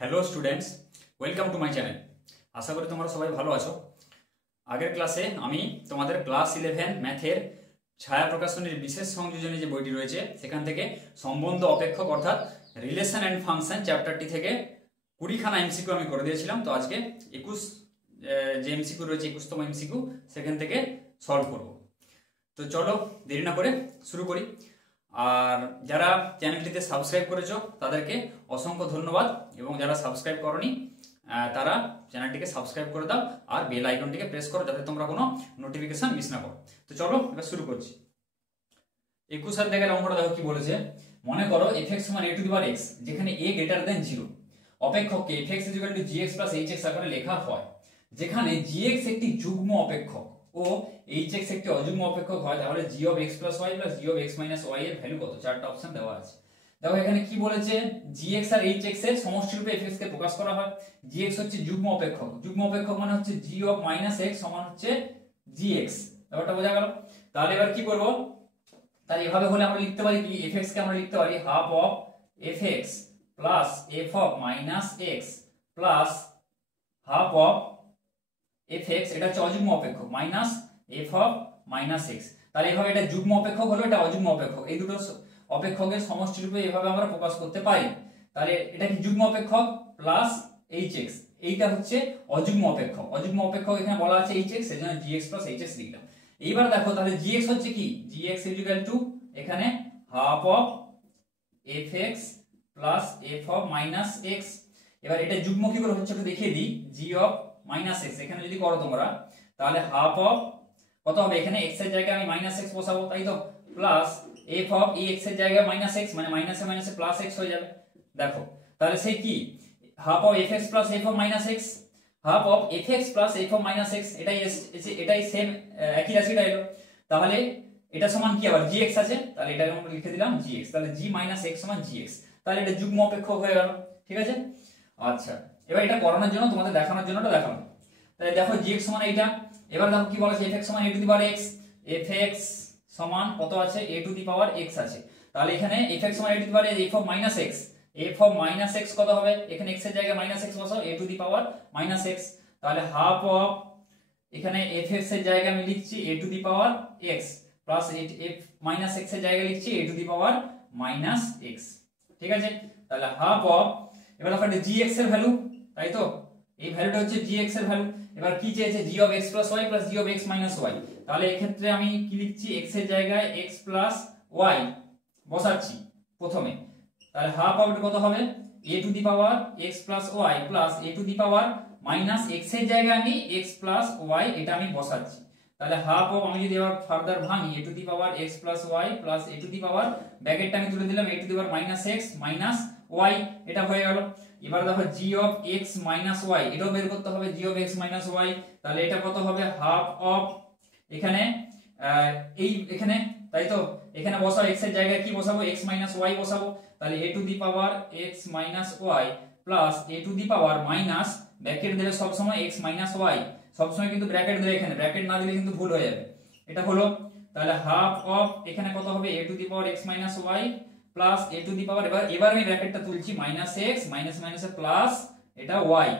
Hello students, welcome to my channel. আশা করি তোমরা সবাই ভালো আছো। আগের ক্লাসে আমি তোমাদের ক্লাস 11 ম্যাথের ছায়া প্রকাশনীর বিশেষ সংযোজনী যে বইটি রয়েছে সেখান থেকে সম্বন্ধ অপেক্ষক অর্থাৎ রিলেশন অ্যান্ড ফাংশন চ্যাপ্টারটি থেকে 20খানা এমসিকিউ আমি করে দিয়েছিলাম। তো আজকে 21 যে এমসিকিউ রয়েছে 21তম এমসিকিউ সেখান থেকে সলভ করব। তো চলো দেরি না করে শুরু করি। আর যারা চ্যানেলটিতে সাবস্ক্রাইব করেছো তাদেরকে অসংখ্য ধন্যবাদ, এবং যারা সাবস্ক্রাইব করনি তারা চ্যানেলটিকে সাবস্ক্রাইব করে দাও আর বেল আইকনটিকে প্রেস করো যাতে তোমরা কোনো নোটিফিকেশন মিস না করো। তো চলো এবার শুরু করছি। 21 দেখের অঙ্কটা দেখো কি বলেছে। মনে করো f(x) = a to the power x, যেখানে a > 0 অপেক্ষককে f(x) = gx + hx আকারে লেখা হয়, যেখানে gx একটি যুগ্ম অপেক্ষক ও hx একটি অযুগ্ম অপেক্ষক হয়, তাহলে g(x + y + g(x - y) এর ভ্যালু কত? চারটা অপশন দেওয়া আছে। দেখো এখানে কি বলেছে, gx আর hx এর সমষ্টিরূপে fx কে প্রকাশ করা হয়। gx হচ্ছে যুগ্ম অপেক্ষক, যুগ্ম অপেক্ষক মানে হচ্ছে g(-x) সমান হচ্ছে gx। ব্যাপারটা বোঝা গেল? তাহলে এবার কি করব, তাহলে এভাবে হলে আমরা লিখতে পারি কি, fx কে আমরা লিখতে পারি half of fx plus f of -x plus half of fx, এটা হচ্ছে অযুগ্ম অপেক্ষক, মাইনাস f অফ -x। তাহলে এভাবে এটা যুগ্ম অপেক্ষক হলো, এটা অযুগ্ম অপেক্ষক, এই দুটো অপেক্ষকের সমষ্টিরূপে এভাবে আমরা প্রকাশ করতে পারি। তাহলে এটা কি যুগ্ম অপেক্ষক প্লাস hx, এইটা হচ্ছে অযুগ্ম অপেক্ষক। অযুগ্ম অপেক্ষক এখানে বলা আছে hx, সেজন্য gx + hx লিখলাম। এইবার দেখো তাহলে gx হচ্ছে কি, gx = এখানে half of fx plus f of -x। এবার এটা যুগ্ম কি করে হচ্ছে একটু দেখিয়ে দিই, g অফ -x এখানে যদি করো তোমরা তাহলে হাফ অফ কত হবে, এখানে x এর জায়গায় আমি -x বসাবো, তাই তো, প্লাস f অফ x এর জায়গায় -x মানে মাইনাসে মাইনাসে প্লাস x হয়ে যাবে। দেখো তাহলে সেই কি half of fx plus f of -x, half of fx plus f of -x, এটাই সেম একই রাশিটা এলো। তাহলে এটা সমান কি, আবার gx আছে, তাহলে এটা আমরা লিখে দিলাম gx। তাহলে g - x সমান gx, তাহলে এটা যুগ্ম অপেক্ষক হয়ে গেল। ঠিক আছে, আচ্ছা এবার এটা করানোর জন্য তোমাদের দেখানোর জন্য এটা দেখালাম। তাহলে দেখো gx সমান এইটা। এবার দেখো কি বলেছে, fx সমান a to the power x, fx সমান কত আছে, a to the power x আছে। তাহলে এখানে fx সমান a to the power f of -x, f of -x কত হবে, এখানে x এর জায়গায় -x বসাও, a to the power -x। তাহলে হাফ অফ এখানে fx এর জায়গায় আমি লিখছি a to the power x plus f -x এর জায়গায় লিখছি a to the power -x। ঠিক আছে, তাহলে হাফ অফ, এবার দেখো এটা gx এর ভ্যালু, তাই তো, এই ভ্যালুটা হচ্ছে gx এর ভ্যালু। এবার কি চেয়েছে, g of x plus y plus g of x minus y। তাহলে এই ক্ষেত্রে আমি কি লিখছি, x এর জায়গায় x plus y বসাচ্ছি প্রথমে। তাহলে হাফ অফ কত হবে, a to the power x plus y plus a to the power minus x এর জায়গায় আমি x plus y এটা আমি বসাচ্ছি। তাহলে হাফ অফ, আমি যদি এবার ফার্দার ভাঙি, a to the power x plus y plus a to the power, ব্র্যাকেটটা আমি তুলে দিলাম, a to the power -x minus y, এটা হয়ে গেল। এবার দেখো g of x minus y, এটাও বের করতে হবে, g of x minus y। তাহলে এটা কত হবে, হাফ অফ এখানে এখানে, তাই তো, এখানে বসাও, x এর জায়গায় কি বসাবো, x minus y বসাবো। তাহলে a to the power x minus y plus a to the power minus, bracket দেবে সব সময় x minus y, সব সময় কিন্তু ব্র্যাকেট দেবে, এখানে ব্র্যাকেট না দিলে কিন্তু ভুল হয়ে যাবে। এটা হলো, তাহলে হাফ অফ এখানে কত হবে, a to the power x minus y plus a to the power, এবার আমি ব্র্যাকেটটা তুলছি, -x মাইনাস মাইনাসে প্লাস এটা y,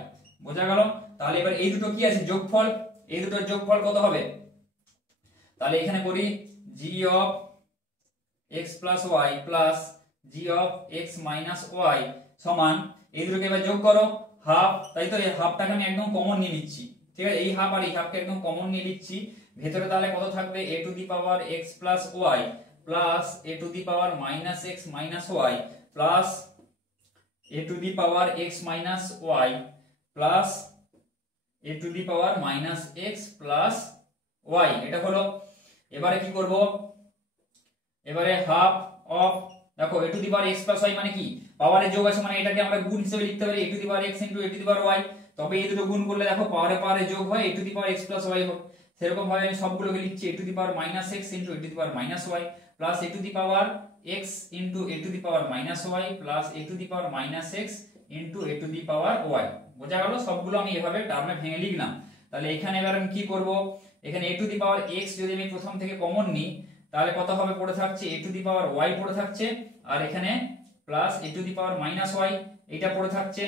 বোঝা গেল? তাহলে এবার এই দুটো কি আছে, যোগফল, এই দুটোর যোগফল কত হবে, তাহলে এখানে করি g of x plus y plus g of x minus y সমান, এই দুটোকে এবার যোগ করো, হাফ, তাই তো, এই হাফটাকে আমি একদম কমন নিয়ে নিচ্ছি। ঠিক আছে, এই হাফ আর এই হাফকে একদম কমন নিয়ে নিচ্ছি, ভেতরে তাহলে কত থাকবে, a to the power x plus y plus a to the power -x minus y plus a to the power x minus y plus a to the power -x plus y, এটা হলো। এবারে কি করব, এবারে half of, দেখো a to the power x plus y মানে কি, পাওয়ারের যোগ আছে মানে এটাকে আমরা গুণ হিসেবে লিখতে পারি, a to the power x into a to the power y। তবে এই দুটো গুণ করলে দেখো পাওয়ারে পাওয়ারে যোগ হয়, a to the power x plus y হবে। সেরকম ভাবে আমি সবগুলোকে লিখছি, a to the power -x into a to the power -y plus a to the power x into a to the power -y plus a to the power -x into a to the power y। বোঝা গেল? সবগুলো আমি এভাবে টার্মে ভেঙে লিখলাম। তাহলে এখানে এবার আমি কি করব, এখানে a to the power x যদি আমি প্রথম থেকে কমন নিই তাহলে কত হবে, পড়ে থাকছে a to the power y পড়ে থাকছে, আর এখানে plus a to the power -y এটা পড়ে থাকছে।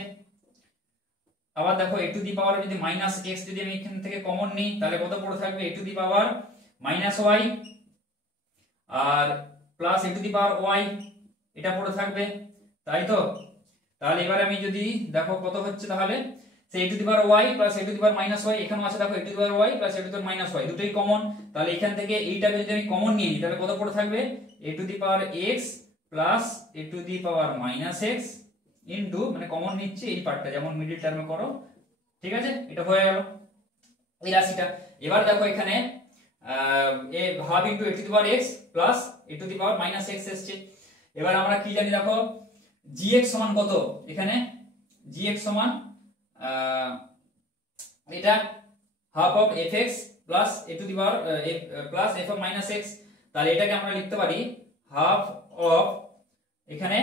আবার দেখো a টু দি পাওয়ার যদি মাইনাস এক্স যদি আমি এখান থেকে কমন নিই তাহলে কত পড়ে থাকবে a to the power minus y আর plus a to the power y এটা পড়ে থাকবে, তাই তো। তাহলে এবার আমি যদি দেখো কত হচ্ছে, তাহলে a to the power y plus a to the power minus y, এখানেও আছে দেখো a to the power y plus a to the power minus y, দুটোই কমন। তাহলে এখান থেকে এইটাকে যদি আমি কমন নিয়ে নিই তাহলে কত পড়ে থাকবে a to the power x plus a to the power minus x into, মানে কমন নিচ্ছে এই পার্টটা যেমন মিডল টার্মে করো, ঠিক আছে। এটা হয়ে গেল এই রাশিটা। এবার দেখো এখানে a half into a to the power x plus a to the power minus x এসছে। এবার আমরা কি জানি দেখো gx সমান কত, এখানে gx সমান এটা half of fx plus a to the power plus f of minus x। তাহলে এটাকে আমরা লিখতে পারি হাফ অফ, এখানে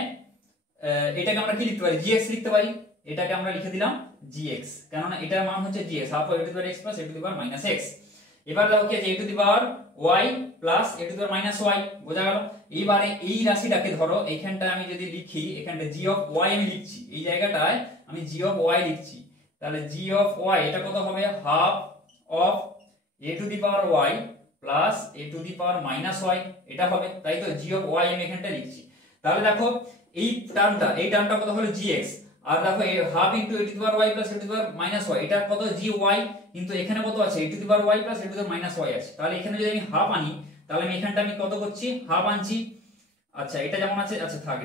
এটাকে আমরা কি লিখতে পারি gx লিখতে পারি, এটাকে আমরা লিখে দিলাম gx, কেননা এটার মান হচ্ছে gx, half of a to the power x plus a to the power minus x। এবার দেখো কি আছে a to the power y plus a to the power minus y, বোঝা গেল। এইবারে এই রাশিটাকে ধরো এইখানটা আমি যদি লিখি, এখানটা g অফ y আমি লিখছি, এই জায়গাটায় আমি g অফ y লিখছি, তাহলে g অফ y এটা কত হবে half of a to the power y plus a to the power minus y, এটা হবে, তাই তো। g অফ y আমি এখানটা লিখছি। তাহলে দেখো এই টার্মটা কত হলো gx, আর দেখো half into a to the power y plus a to the power minus y, এটা কত gy, কিন্তু এখানে কত আছে a to the power y plus a to the power minus y আছে। তাহলে এখানে যদি আমি হাফ আনি তাহলে আমি এখানটা আমি কত করছি হাফ আনছি। আচ্ছা এটা যেমন আছে, আচ্ছা থাক,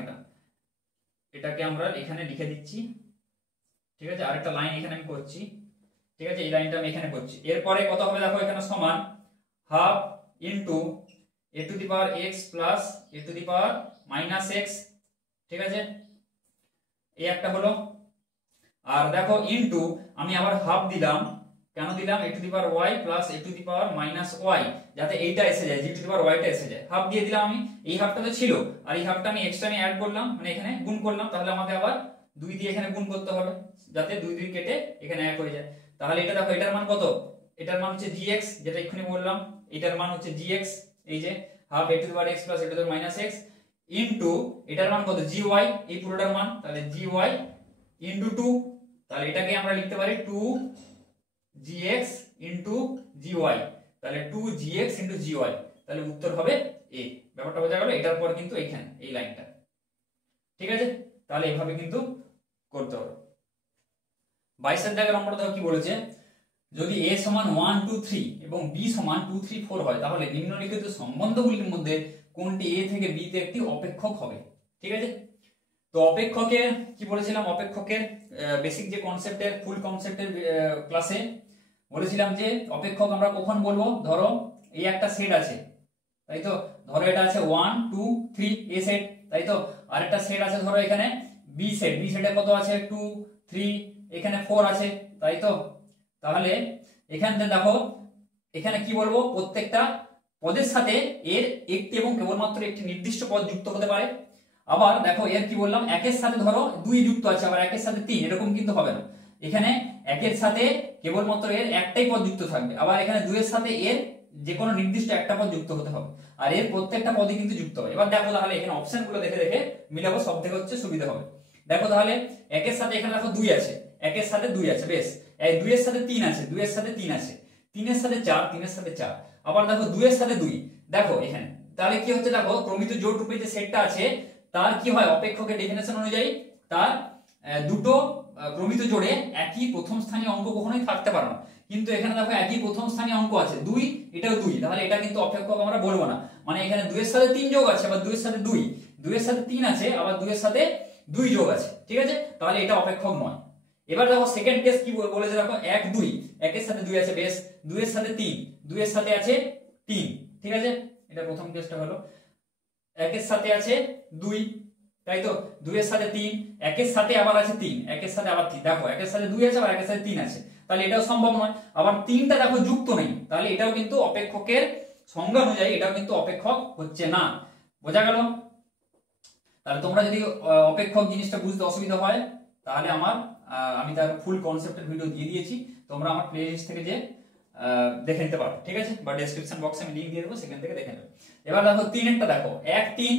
এটাকে আমরা এখানে লিখে দিচ্ছি, ঠিক আছে। আরেকটা লাইন এখানে আমি করছি, ঠিক আছে, এই লাইনটা আমি এখানে করছি। এরপরে কত হবে দেখো এখানে সমান half into a to the power x plus a to the power minus x, ঠিক আছে, এই একটা হলো। আর দেখো ইনটু আমি আবার হাফ দিলাম, কেন দিলাম a to the power y plus a to the power minus y, যাতে এইটা এসে যায় g two the power y টা এসে যায়, হাফ দিয়ে দিলাম আমি। এই হাফটা তো ছিল, আর এই হাফটা আমি এক্সট্রা আমি অ্যাড করলাম, মানে এখানে গুণ করলাম, তাহলে আমাদের আবার 2 দিয়ে এখানে গুণ করতে হবে, যাতে 2 2 কেটে এখানে 1 হয়ে যায়। তাহলে এটা দেখো এটার মান কত, এটার মান হচ্ছে gx, যেটা এক্ষুনি বললাম, এটার মান হচ্ছে gx, এই যে half a to the power x plus a to the power minus x into এটার মান কত gy, এই পুরোটার মান, তাহলে gy ইনটু 2, তাহলে এটাকে আমরা লিখতে পারি 2gx ইনটু gy, তাহলে 2gx ইনটু gy, তাহলে উত্তর হবে a। ব্যাপারটা বোঝা গেল। এটার পর কিন্তু এইখানে এই লাইনটা, ঠিক আছে। তাহলে এইভাবে কিন্তু করতে হবে। 22 এর দাগের নম্বরটা দেখো কি বলেছে, যদি a সমান 1 2 3 এবং b সমান 2 3 4 হয় তাহলে নিম্নলিখিত সম্বন্ধগুলির মধ্যে কোনটি a থেকে b তে একটি অপেক্ষক হবে, ঠিক আছে। তো অপেক্ষকের কি বলেছিলাম, অপেক্ষকের বেসিক যে কনসেপ্টের ফুল কনসেপ্টের ক্লাসে বলেছিলাম যে অপেক্ষক আমরা কখন বলবো, ধরো এই একটা সেট আছে, তাই তো, ধরো এটা আছে 1 2 3 a সেট, তাই তো। আর একটা সেট আছে ধরো এখানে b সেট, b সেটে কত আছে 2 3, এখানে 4 আছে, তাই তো। তাহলে এখানে দেখো এখানে কি বলবো, প্রত্যেকটা পদের সাথে এর একটি এবং কেবলমাত্র একটি নির্দিষ্ট পদ যুক্ত হতে পারে। আবার দেখো এর কি বললাম, একের সাথে ধরো 2 যুক্ত আছে, আবার একের সাথে 3, এরকম কিন্তু হবে না। এখানে একের সাথে কেবলমাত্র এর একটাই পদ যুক্ত থাকবে, আবার এখানে 2 এর সাথে এর যে কোনো নির্দিষ্ট একটা পদ যুক্ত হতে হবে, আর এর প্রত্যেকটা পদই কিন্তু যুক্ত হবে। এবার দেখো তাহলে এখানে অপশনগুলো দেখে দেখে মিলাবো, সব থেকে হচ্ছে সুবিধা হবে। দেখো তাহলে একের সাথে এখানে দেখো 2 আছে, একের সাথে 2 আছে, বেশ। এই 2 এর সাথে 3 আছে, 2 এর সাথে 3 আছে, 3 এর সাথে 4, 3 এর সাথে 4, আবার দেখো 2 এর সাথে 2, দেখো এখানে তাহলে কি হচ্ছে, দেখো ক্রমিত জোড় রূপে যে সেটটা আছে তার কি হয়, অপেক্ষকের ডেফিনেশন অনুযায়ী তার দুটো ক্রমিত জোড়ে একই প্রথম স্থানীয় অঙ্ক কখনোই থাকতে পারে না। কিন্তু এখানে দেখো একই প্রথম স্থানীয় অঙ্ক আছে 2, এটাও 2, তাহলে এটা কিন্তু অপেক্ষক আমরা বলবো না। মানে এখানে 2 এর সাথে 3 যোগ আছে, আবার 2 এর সাথে 2, 2 এর সাথে 3 আছে, আবার 2 এর সাথে 2 যোগ আছে, ঠিক আছে, তাহলে এটা অপেক্ষক নয়। এবার দেখো সেকেন্ড কেস কি বলেছে, দেখো 1 2, একের সাথে 2 আছে, বেশ। 2 এর সাথে 3, 2 এর সাথে আছে 3, ঠিক আছে, এটা প্রথম কেসটা হলো। একের সাথে আছে 2, তাই তো, 2 এর সাথে 3, একের সাথে আবার আছে 3, একের সাথে আবার 3, দেখো একের সাথে 2 আছে, আবার একের সাথে 3 আছে, তাহলে এটাও সম্ভব নয়। আবার 3টা দেখো যুক্ত নেই, তাহলে এটাও কিন্তু অপেক্ষকের সংজ্ঞা অনুযায়ী এটাও কিন্তু অপেক্ষক হচ্ছে না, বোঝা গেল। তাহলে তোমরা যদি অপেক্ষক জিনিসটা বুঝতে অসুবিধা হয় তাহলে আমি তার ফুল কনসেপ্টের ভিডিও দিয়ে দিয়েছি, তোমরা আমার প্লেলিস্ট থেকে যে দেখে নিতে পারো, ঠিক আছে, বা ডেসক্রিপশন বক্সে আমি লিংক দিয়ে দেবো, সেখান থেকে দেখে নেবে। এবার দেখো 3 এরটা দেখো 1 3,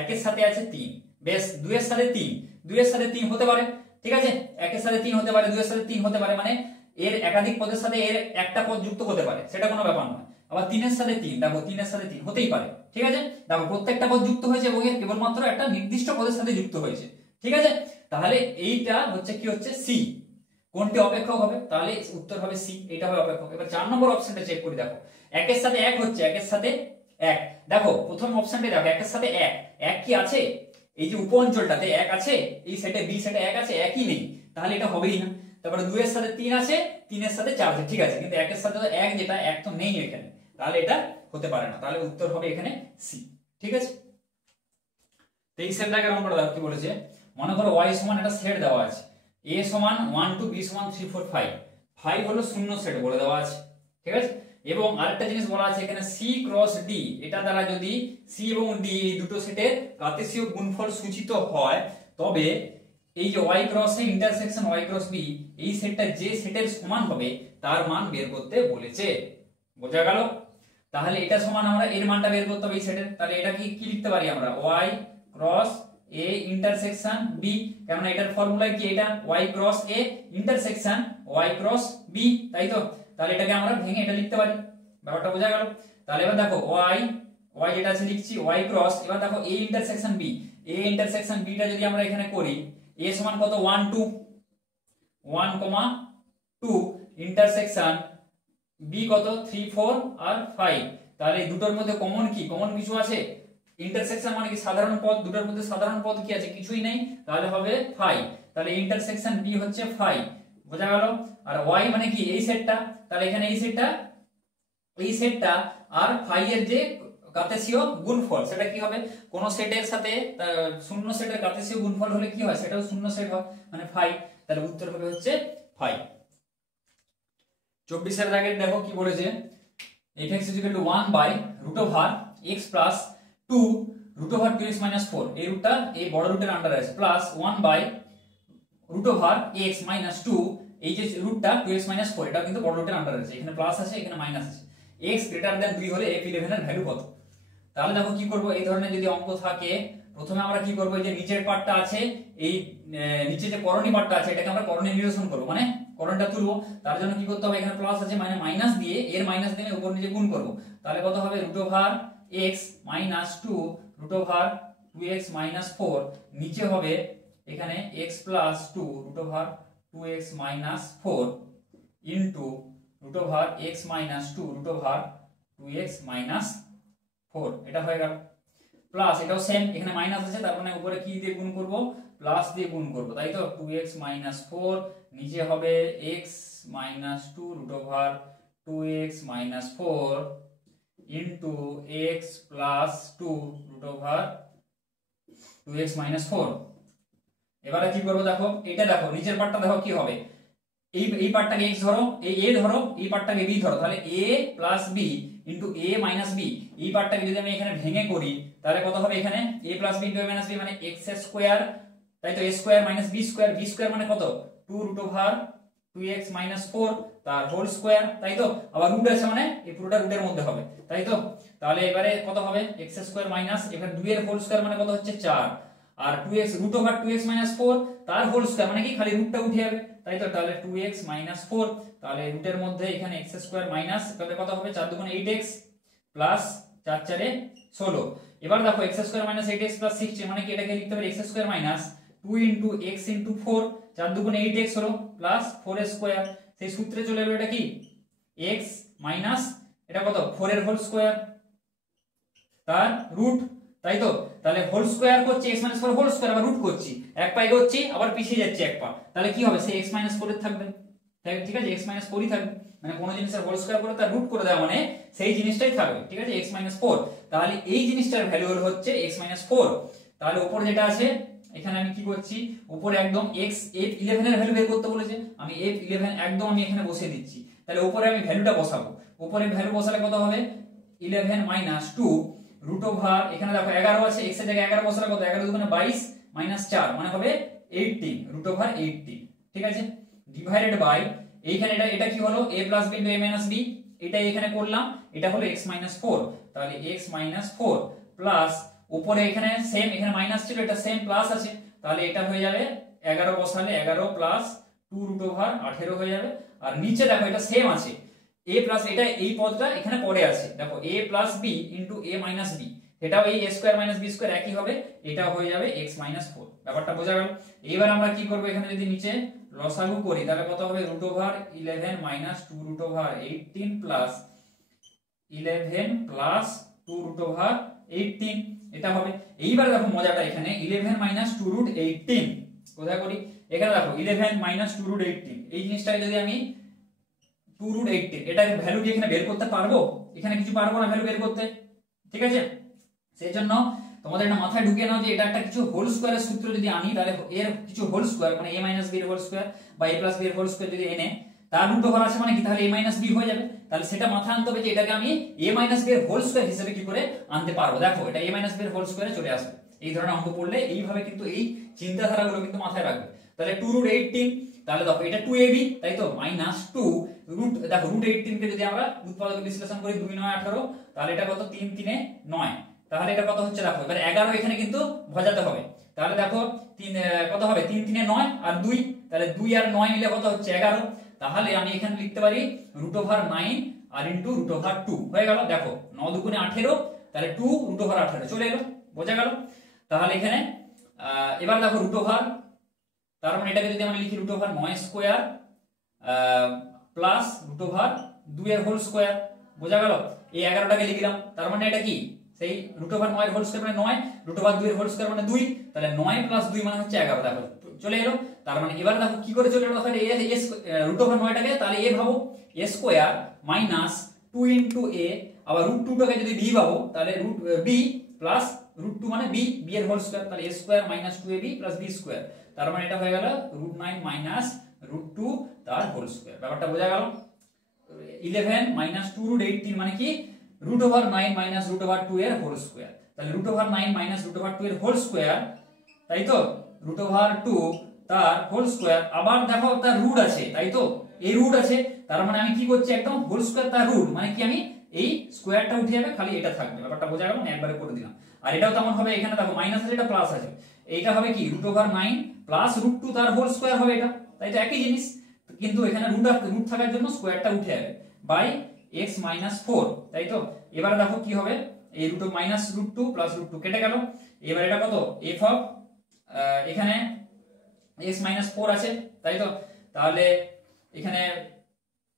একের সাথে আছে 3, বেশ। 2 এর সাথে 3, 2 এর সাথে 3 হতে পারে, ঠিক আছে, 1 এর সাথে 3 হতে পারে, 2 এর সাথে 3 হতে পারে, মানে এর একাধিক পদের সাথে এর একটা পদ যুক্ত হতে পারে, সেটা কোনো ব্যাপার নয়। আবার 3 এর সাথে 3, দেখো 3 এর সাথে 3 হতেই পারে। ঠিক আছে, দেখো প্রত্যেকটা পদ যুক্ত হয়েছে এবং এর কেবলমাত্র একটা নির্দিষ্ট পদের সাথে যুক্ত হয়েছে। ঠিক আছে, তাহলে এইটা হচ্ছে কি হচ্ছে সি। কোনটি অপেক্ষক হবে? তাহলে উত্তর হবে সি, এটা হবে অপেক্ষক। এবার 4 নম্বর অপশনটা চেক করি, দেখো 1 এর সাথে 1 হচ্ছে, 1 এর সাথে 1, দেখো প্রথম অপশনটা দেখো 1 এর সাথে 1, 1 কি আছে? এই যে উপ অঞ্চলটাতে 1 আছে, এই সেটে বি সেটে 1 আছে, একই নেই, তাহলে এটা হবেই না। তারপরে 2 এর সাথে 3 আছে, 3 এর সাথে 4 আছে, ঠিক আছে, কিন্তু 1 এর সাথে তো 1, যেটা 1 তো নেই এখানে, তাহলে এটা হতে পারে না, তাহলে উত্তর হবে এখানে সি। ঠিক আছে, 23 এর দাগের অঙ্কটা দেখো কি বলেছে। মনে করো y সমান একটা সেট দেওয়া আছে, a সমান 1 2 b সমান 3 4 5, 5 হলো শূন্য সেট বলে দেওয়া আছে। ঠিক আছে, এবং আরেকটা জিনিস বলা আছে এখানে c ক্রস d, এটা দ্বারা যদি c এবং d এই দুটো সেটের কার্তেশীয় গুণফল সূচিত হয়, তবে এই যে y cross A intersection y cross b, এই সেটটা যে সেটের সমান হবে তার মান বের করতে বলেছে। বোঝা গেল? তাহলে এটা সমান আমরা এর মানটা বের করতে হবে এই সেটের, তাহলে এটা কি কি লিখতে পারি আমরা? y cross a intersection b, কারণ এটার ফর্মুলা কি? এটা y cross a intersection y cross b, তাই তো? তাহলে এটাকে আমরা ভেঙে এটা লিখতে পারি। ব্যাপারটা বোঝা গেল? তাহলে এবার দেখো y যেটা আছে লিখছি y ক্রস, এবার দেখো a intersection b, a intersection b টা যদি আমরা এখানে করি, a সমান কত? 1 2, 1,2 ইন্টারসেকশন b কত? 3 4 আর 5, তাহলে এই দুটোর মধ্যে কমন কি? কমন কিছু আছে? ইন্টারসেকশন মানে কি? সাধারণ পদ, দুটোর মধ্যে সাধারণ পদ কি আছে? কিছুই নেই, তাহলে হবে 5, তাহলে ইন্টারসেকশন b হচ্ছে 5। বোঝা গেল? আর y মানে কি? এই সেটটা, তাহলে এখানে এই সেটটা আর 5 এর যে কার্তেশীয় গুণফল, সেটা কি হবে? কোন সেটের সাথে শূন্য সেটের কার্তেশীয় গুণফল হলে কি হয়? সেটাও শূন্য সেট হয়, মানে 5, তাহলে উত্তর হবে হচ্ছে 5। 24 এর দাগের দেখো কি বলেছে, f(x = 1/√x plus 2 √2x - 4), এই রুটটা এই বড় রুটের আন্ডারে আছে, প্লাস 1/√x - 2, এই যে রুটটা 2x - 4, এটা কিন্তু বড় রুটের আন্ডারে আছে, এখানে প্লাস আছে এখানে মাইনাস আছে। x > 2 হলে f11 এর ভ্যালু কত? তাহলে দেখো কি করব, এই ধরনের যদি অঙ্ক থাকে, প্রথমে আমরা কি করব, এই যে নিচের পার্টটা আছে, এই নিচে যে করণী পার্টটা আছে, এটাকে আমরা করণী নিরসন করব, মানে করণটা তুলবো। তার জন্য কি করতে হবে? এখানে প্লাস আছে মানে মাইনাস দিয়ে, এর মাইনাস দিয়ে উপর নিচে গুণ করব, তাহলে কত হবে? √x - 2 √2x - 4, নিচে হবে এখানে x + 2 √2x - 4 into √x - 2 √2x - 4, এটা হয়ে গেল। প্লাস এটাও সেম, এখানে মাইনাস আছে, তার মানে উপরে কি দিয়ে গুণ করব? প্লাস দিয়ে গুণ করব, তাই তো? 2x - 4, নিচে হবে x - 2 √2x - 4 into x + 2 √2x - 4। এবারে কি করব দেখো, এটা দেখো নিচের পার্টটা দেখো কি হবে, এই পার্টটাকে x ধরো, এই a ধরো, এই পার্টটাকে b ধরো, তাহলে a + b into a - b, এই পার্টটাকে যদি আমি এখানে ভেঙে করি, তাহলে কত হবে? এখানে a + b into a - b মানে x², তাই তো? a² - b², মানে কত? 2 √2x - 4 তার হোল স্কয়ার, তাই তো? আবার রুট আছে মানে এই পুরোটা রুটের মধ্যে হবে, তাই তো? তাহলে এবারে কত হবে? x² মাইনাস এখানে 2 এর হোল স্কয়ার মানে কত হচ্ছে? 4, আর 2x √2x - 4 তার হোল স্কয়ার মানে কি? খালি রুটটা উঠে যাবে, তাই তো? তাহলে 2x - 4, তাহলে রুটের মধ্যে এখানে x² মাইনাস, তাহলে কত হবে? 4 2 8x প্লাস 4 4 16। এবার দেখো x² - 8x প্লাস 16 মানে কি? এটাকে লিখতে পারি x² minus 2 into x into 4, 4 2 8x হলো প্লাস 4² সেই সূত্রে চলে এলো, এটা কি? x মাইনাস এটা কত? 4 এর হোল স্কয়ার তার রুট, তাই তো? তাহলে হোল স্কয়ার করছি, x - 4 হোল স্কয়ার, আবার রুট করছি, এক পা এগোচ্ছি আবার পিছিয়ে যাচ্ছি এক পা, তাহলে কি হবে? সেই x - 4 এর থাকবে, ঠিক আছে? x - 4ই থাকবে, মানে কোন জিনিসের হোল স্কয়ার করে তার রুট করে দেওয়া মানে সেই জিনিসটাই থাকবে, ঠিক আছে? x - 4, তাহলে এই জিনিসটার ভ্যালু হচ্ছে x - 4। তাহলে উপর যেটা আছে এখানে আমি কি করছি, উপরে একদম f11 এর ভ্যালু বের করতে বলেছে, আমি f11 একদম আমি এখানে বসিয়ে দিচ্ছি, তাহলে উপরে আমি ভ্যালুটা বসাবো, উপরে ভ্যালু বসালে কত হবে? 11 - 2 √ এখানে দেখো 11 আছে, x এর জায়গায় 11 বসালে কত? 11 2 22 - 4 মানে হবে 18 √18, ঠিক আছে? ডিভাইডেড বাই এইখানে এটা কি হলো? a + b * a - b, এটাই এখানে করলাম, এটা হলো x - 4, তাহলে x - 4 প্লাস উপরে এখানে সেম, এখানে মাইনাস ছিল, এটা সেম প্লাস আছে, তাহলে এটা হয়ে যাবে 11 বসালে 11 প্লাস 2 রুট ওভার 18 হয়ে যাবে। আর নিচে দেখো এটা সেম আছে, a প্লাস এটা এই পদটা এখানে পড়ে আছে, দেখো a plus b into a minus b, এটাও এই a square minus b square একই হবে, এটাও হয়ে যাবে x মাইনাস 4। ব্যাপারটা বোঝা গেল? এবার আমরা কি করব, এখানে যদি নিচে লসাগু করি তাহলে কত হবে, root over 11 minus 2 root over 18 plus 11 plus 2 root over 18, এটা হবে। এইবার দেখো মজাটা এখানে 11 মাইনাস 2 রুট 18 কোথায় করি, এখানে দেখো 11 মাইনাস 2 রুট 18, এই জিনিসটাকে যদি আমি 2 রুট 18 এটা ভ্যালু কি এখানে বের করতে পারবো? এখানে কিছু পারবো না ভ্যালু বের করতে, ঠিক আছে? সেই জন্য তোমাদের এটা মাথায় ঢুকিয়ে নাও যে এটা একটা কিছু হোল স্কয়ারের সূত্র যদি আনি তাহলে এর কিছু হোল স্কয়ার মানে a মাইনাস b এর হোল স্কয়ার বা a প্লাস b এর হোল স্কয়ার যদি এনে তার রুট ওভার আছে মানে কি, তাহলে a মাইনাস b হয়ে যাবে। তাহলে সেটা মাথায় আনতে হবে যে এটাকে আমি a মাইনাস b এর হোল স্কয়ার হিসেবে কি করে আনতে পারবো। দেখো এটা a মাইনাস b এর হোল স্কয়ারে চলে আসবে। এই ধরনের অঙ্ক পড়লে এইভাবে কিন্তু এই চিন্তাধারাগুলো কিন্তু মাথায় রাখবে। তাহলে 2 রুট 18, তাহলে দেখো এটা 2ab, তাই তো, মাইনাস 2 রুট, দেখো রুট 18 কে যদি আমরা উৎপাদক বিশ্লেষণ করি 2 9 18, তাহলে এটা কত, 3 3 9, তাহলে এটা কত হচ্ছে দেখো, এবার 11 এখানে কিন্তু ভজাতে হবে। তাহলে দেখো 3 কত হবে, 3 3 9 আর 2, তাহলে 2 আর 9 মিলে কত হচ্ছে 11। তাহলে আমি এখানে লিখতে পারি রুট ওভার 9 আর ইনটু রুট ওভার 2 হয়ে গেল। দেখো 9 দুগুণে 18, তাহলে 2 রুট ওভার 18 চলে এলো, বোঝা গেল? তাহলে এখানে এবার দেখো রুট ওভার, তার মানে এটাকে যদি আমরা লিখি root over 9 square plus root over 2 এর হোল স্কয়ার, বোঝা গেল? এই 11টাকে লিখলাম, তার মানে এটা কি, সেই রুট ওভার 9 এর হোল স্কয়ার মানে 9, রুট ওভার 2 এর হোল স্কয়ার মানে 2, তাহলে 9 প্লাস 2 মানে হচ্ছে 11, দেখো চলে এলো। তার মানে এবার দেখো কি করে চলে এলো, তাহলে রুট ওভার 9টাকে তাহলে a ভাবো, a square minus 2 into a, আবার রুট 2টাকে যদি b ভাবো তাহলে রুট b প্লাস রুট 2 মানে b এর হোল স্কয়ার, তাহলে a square minus 2ab plus b square, তার মানে এটা হয়ে গেল রুট 9 মাইনাস রুট 2 তার হোল স্কয়ার। ব্যাপারটা বোঝা গেল? 11 মাইনাস 2 রুট 18 মানে কি, root over 9 minus root over 2 এর হোল স্কয়ার, তাহলে root over 9 minus root over 2 এর হোল স্কয়ার, তাই তো, রুট ওভার 2 তার হোল স্কয়ার, আবার দেখো তার রুট আছে, তাই তো, এই রুট আছে, তার মানে আমি কি করছি, একদম হোল স্কয়ার তার রুট মানে কি, আমি এই স্কয়ারটা উঠে যাবে, খালি এটা থাকবে। ব্যাপারটা বোঝা গেল? না একবারে করে দিলাম। আর এটাও তেমন হবে, এখানে দেখো মাইনাস আছে, এটা প্লাস আছে, এইটা হবে কি রুট ওভার 9 প্লাস রুট 2 তার হোল স্কয়ার হবে এটা, তাই তো, একই জিনিস, কিন্তু এখানে রুট থাকার জন্য স্কয়ারটা উঠে যাবে বাই x মাইনাস 4, তাই তো। এবারে দেখো কি হবে, এই root minus root 2 plus root 2 কেটে গেল। এবার এটা কত, f অফ এখানে x মাইনাস 4 আছে, তাই তো, তাহলে এখানে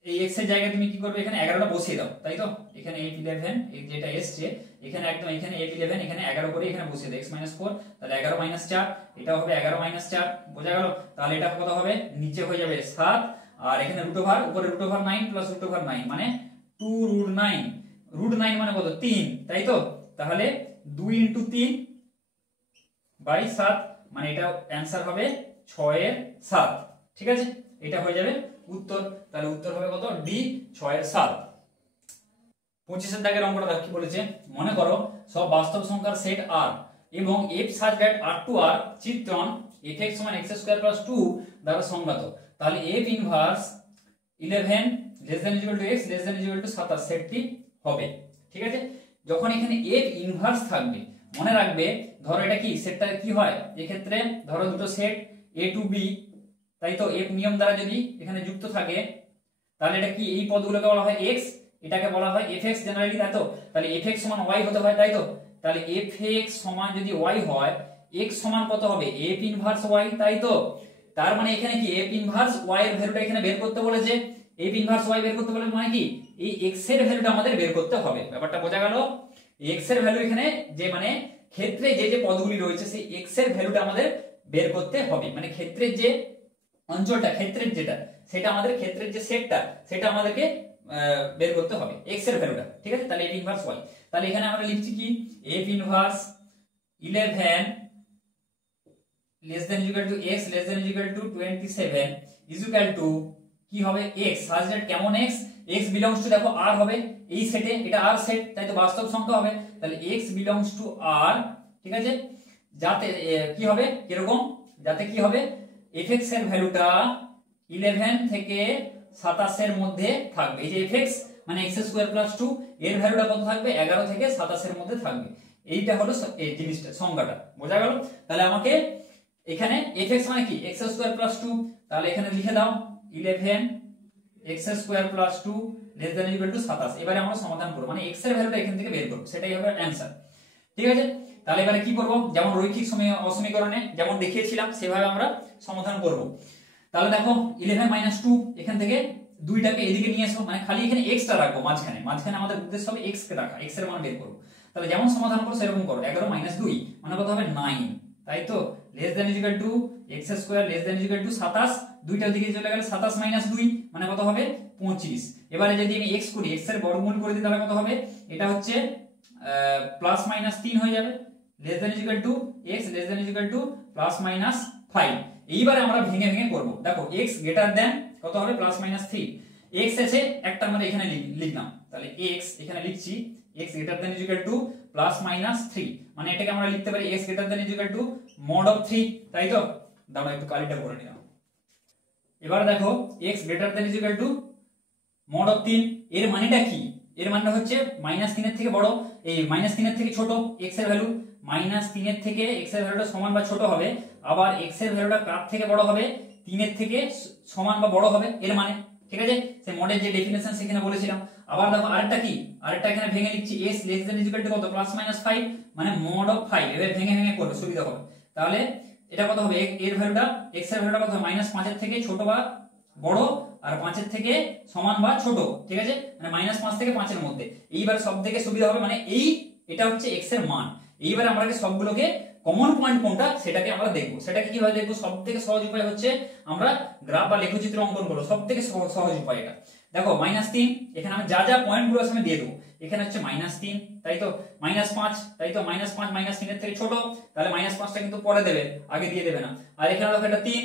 এই x এর জায়গায় তুমি কি করবে, এখানে 11টা বসিয়ে দাও, তাই তো, এখানে f11 এই যেটা এসছে এখানে একদম, এখানে f11 এখানে 11 করে এখানে বসিয়ে দাও, x মাইনাস 4, তাহলে 11 মাইনাস 4, এটা হবে 11 মাইনাস 4, বোঝা গেল? তাহলে এটা কত হবে, নিচে হয়ে যাবে 7, আর এখানে রুট ওভার, উপরে root over 9 plus root over 9 মানে 2 রুট 9, রুট 9 মানে কত, 3, তাই তো, তাহলে 2 ইনটু 3 বাই 7, মানে এটা অ্যানসার হবে 6 এর 7, ঠিক আছে, এটা হয়ে যাবে উত্তর। তাহলে উত্তর হবে কত, ডি 6 এর 7। 25 এর দাগের অঙ্কটা দেখো কি বলেছে, মনে করো সব বাস্তব সংখ্যার সেট r এবং f such that r to r চিত্রণ fx সমান x স্কয়ার প্লাস 2 দ্বারা সংজ্ঞাত, তাহলে f inverse 11 less than equal to x less than equal to 27 সেটটি হবে, ঠিক আছে। যখন এখানে f ইনভার্স থাকবে, মনে রাখবে, ধরো এটা কি সেটটা কি হয়, এই ক্ষেত্রে ধরো দুটো সেট a to b, তাই তো, f নিয়ম দ্বারা যদি এখানে যুক্ত থাকে তাহলে এটা কি, এই পদগুলোকে বলা হয় x, এটাকে বলা হয় fx জেনারেলি, তাই তো, তাহলে fx সমান y হতে হয়, তাই তো, তাহলে fx সমান যদি y হয়, x সমান কত হবে, f ইনভার্স y, তাই তো, তার মানে এখানে কি f ইনভার্স y এর ভ্যালুটা এখানে বের করতে বলেছে, f ইনভার্স y বের করতে বলে মানে কি, এই x এর ভ্যালুটা আমাদের বের করতে হবে। ব্যাপারটা বোঝা গেল? x এর ভ্যালু এখানে যে মানে ক্ষেত্রে যে যে পদগুলি রয়েছে সেই x এর ভ্যালুটা আমাদের বের করতে হবে, মানে ক্ষেত্রের যে অঞ্চলটা, ক্ষেত্রের যেটা, সেটা আমাদের ক্ষেত্রের যে সেটটা সেটা আমাদেরকে বের করতে হবে, x এর ভ্যালুটা, ঠিক আছে। তাহলে f ইনভার্স y, তাহলে এখানে আমরা লিখছি কি, f inverse 11 less than equal to x less than equal to 27 is equal to কি হবে, x সাজ দ্যাট কেমন x, x বিলংস টু, দেখো r হবে এই সেটে, এটা r সেট, তাই তো, বাস্তব সংখ্যা হবে, তাহলে x বিলংস টু r, ঠিক আছে, যাতে কি হবে, কিরকম, যাতে কি হবে, fx এর ভ্যালুটা 11 থেকে 27 এর মধ্যে থাকবে, এই যে fx মানে x স্কয়ার প্লাস 2 এর ভ্যালুটা কত থাকবে, 11 থেকে 27 এর মধ্যে থাকবে, এইটা হলো এই জিনিসটা, সংজ্ঞাটা, বোঝা গেল? তাহলে আমাকে এখানে fx মানে কি x স্কয়ার প্লাস 2, তাহলে এখানে লিখে দাও 11 x square plus 2 less than equal to 27। এবারে আমরা সমাধান করব, মানে x এর ভ্যালুটা এখান থেকে বের করব, সেটাই হবে অ্যানসার। ঠিক আছে, তাহলে এবারে কি করব, যেমন রৈখিক অসমীকরণে যেমন দেখিয়েছিলাম সেভাবে আমরা সমাধান করব। তাহলে দেখো 11 - 2 এখান থেকে দুইটাকে এদিকে নিয়ে আসো, মানে খালি এখানে x টা রাখবো মাঝখানে, আমাদের উদ্দেশ্য হবে x কে রাখা, x এর মান বের করব। তাহলে যেমন সমাধান করো সেরকম করো। 11 - 2 মানে কত হবে 9, তাই তো less than equal to x square less than equal to 27, দুইটার দিকে চলে গেলে 27 - 2 মানে কত হবে 25। এবারে যদি আমি x করি, x এর বর্গমূল করে দিই তাহলে কত হবে, এটা হচ্ছে প্লাস মাইনাস 3 হয়ে যাবে, less than equal to x less than equal to plus minus 5। এইবারে আমরা ভেঙে ভেঙে করব। দেখো x গ্রেটার দ্যান কত হবে প্লাস মাইনাস 3, x আছে একটা আমরা এখানে লিখলাম, তাহলে x এখানে লিখছি x greater than equal to plus minus 3, মানে এটাকে আমরা লিখতে পারি x greater than equal to mod of 3, তাই তো। দাঁড়াও একটু কালিটা করে নিলাম। এবার দেখো x greater than equal to mod of 3, এর মানেটা কি, এর মানটা হচ্ছে -3 এর থেকে বড়, এই -3 এর থেকে ছোট x এর ভ্যালু, -3 এর থেকে x এর ভ্যালুটা সমান বা ছোট হবে, আবার x এর ভ্যালুটা কার থেকে বড় হবে 3 এর থেকে সমান বা বড় হবে এর মানে। ঠিক আছে, সেই মডেল যে ডেফিনেশন সেখানে বলেছিলাম। আবার দেখো আরেকটা কি, আরেকটা এখানে ভেঙে লিখছি s less than equal to কত প্লাস মাইনাস 5 মানে মড অফ 5, এবার ভেঙে ভেঙে করবে সুবিধা হবে। তাহলে এটা কত হবে, এর ভ্যালুটা x এর ভ্যালুটা কত হবে -5 এর থেকে ছোট বা বড়, আর 5 এর থেকে সমান বা ছোট। ঠিক আছে, মানে -5 থেকে 5 এর মধ্যে। এইবার সব থেকে সুবিধা হবে, মানে এটা হচ্ছে x এর মান। এইবার আমরা সবগুলোকে কমন পয়েন্ট কোনটা সেটাকে আমরা দেখব। সেটাকে কিভাবে দেখব, সবথেকে সহজ উপায় হচ্ছে আমরা গ্রাফ বা লেখচিত্র অঙ্কন করব, সবথেকে সহজ উপায় এটা। দেখো -3 এখানে আমি যা যা পয়েন্টগুলো আছে আমি দিয়ে দেবো। এখানে হচ্ছে -3, তাই তো, -5, তাই তো, -5 -3 এর থেকে ছোট, তাহলে -5টা কিন্তু পরে দেবে, আগে দিয়ে দেবে না। আর এখানে দেখো এটা 3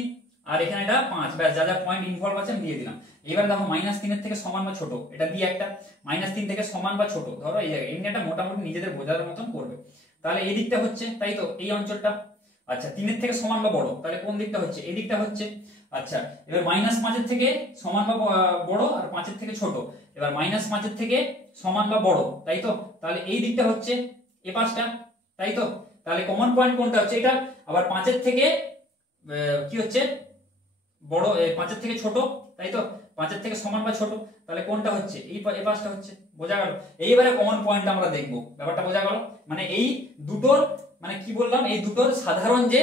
আর এখানে এটা 5, ব্যাস যা যা পয়েন্ট ইনভলভ আছে আমি দিয়ে দিলাম। এবার দেখো -3 এর থেকে সমান বা ছোট, এটা দিয়ে একটা -3 থেকে সমান বা ছোট ধরো এই জায়গায়, এমনি একটা মোটামুটি নিজেদের বোঝার মতন করবে। তাহলে এই দিকটা হচ্ছে, তাই তো, এই অঞ্চলটা। আচ্ছা 3 এর থেকে সমান বা বড়, তাহলে কোন দিকটা হচ্ছে, এই দিকটা হচ্ছে। আচ্ছা এবার -5 এর থেকে সমান বা বড় আর 5 এর থেকে ছোট, এবার -5 এর থেকে সমান বা বড়, তাই তো, তাহলে এই দিকটা হচ্ছে এই পাশটা, তাই তো। তাহলে কমন পয়েন্ট কোনটা হচ্ছে এটা। আবার 5 এর থেকে কি হচ্ছে বড়, 5 এর থেকে ছোট, তাই তো, 5 এর থেকে সমান বা ছোট, তাহলে কোনটা হচ্ছে, এই পাশটা হচ্ছে। বোঝা গেল? এইবারে কমন পয়েন্ট আমরা দেখব, ব্যাপারটা বোঝা গেল? মানে এই দুটোর, মানে কি বললাম, এই দুটোর সাধারণ যে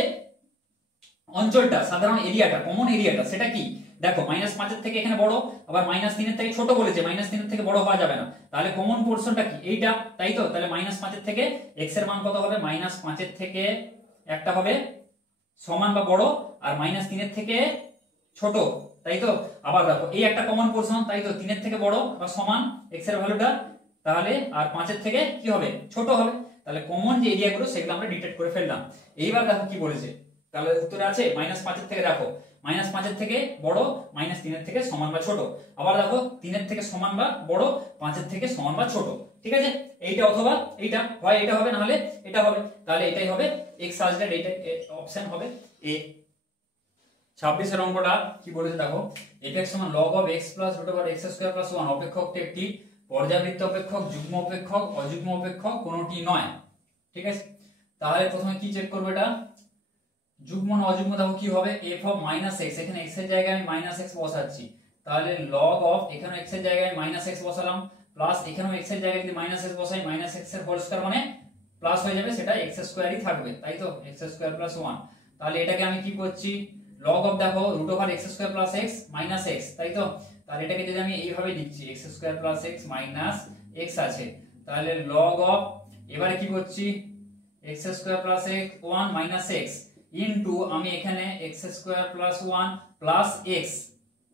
অঞ্চলটা, সাধারণ এরিয়াটা, কমন এরিয়াটা সেটা কি। দেখো -5 এর থেকে এখানে বড়, আবার -3 এর থেকে ছোট বলেছে, -3 এর থেকে বড় হওয়া যাবে না, তাহলে কমন পোরশনটা কি এইটা, তাই তো। তাহলে -5 এর থেকে x এর মান কত হবে, -5 এর থেকে একটা হবে সমান বা বড়, আর -3 এর থেকে ছোট, তাই তো। আবার দেখো এই একটা কমন পোরশন, তাই তো, 3 এর থেকে বড় বা সমান x এর ভ্যালুটা, তাহলে আর 5 এর থেকে কি হবে ছোট হবে। তাহলে কমন যে এরিয়াগুলো সেগুলো আমরা ডিটেক্ট করে ফেললাম। এইবার দেখো কি বলেছে, তাহলে উত্তরে আছে -5 এর থেকে, দেখো -5 এর থেকে বড়, -3 এর থেকে সমান বা ছোট। আবার দেখো 3 এর থেকে সমান বা বড়, 5 এর থেকে সমান বা ছোট। ঠিক আছে, এইটা অথবা এইটা, হয় এটা হবে না হলে এটা হবে, তাহলে এটাই হবে x সাজেস্টেড, এইটা অপশন হবে এ। 26 এর অঙ্কটা কি বলেছে দেখো, f(x) = log of x + √x² + 1 অপেক্ষকটি একটি পর্যাবৃত্ত অপেক্ষক, যুগ্ম অপেক্ষক, অযুগ্ম অপেক্ষক কোনটি নয়। ঠিক আছে, তাহলে প্রথমে কি চেক করব, এটা যুগ্ম না অযুগ্ম। দেখো কি হবে, f of -x, এখানে x এর জায়গায় আমি -x বসাচ্ছি, তাহলে log of, এখানে x এর জায়গায় -x বসালাম, প্লাস এখানেও x এর জায়গায় যদি -x বসাই, -x এর হোল স্কয়ার মানে প্লাস হয়ে যাবে, সেটা x স্কয়ারই থাকবে, তাই তো, x² + 1। তাহলে এটাকে আমি কি করছি, log of, দেখো √x² + x - x, তাই তো। তাহলে এটাকে যদি আমি এইভাবে লিখছি, x² + x - x আছে, তাহলে log of, এবারে কি করছি, x² + x 1 - x ইনটু, আমি এখানে x² + 1 + x,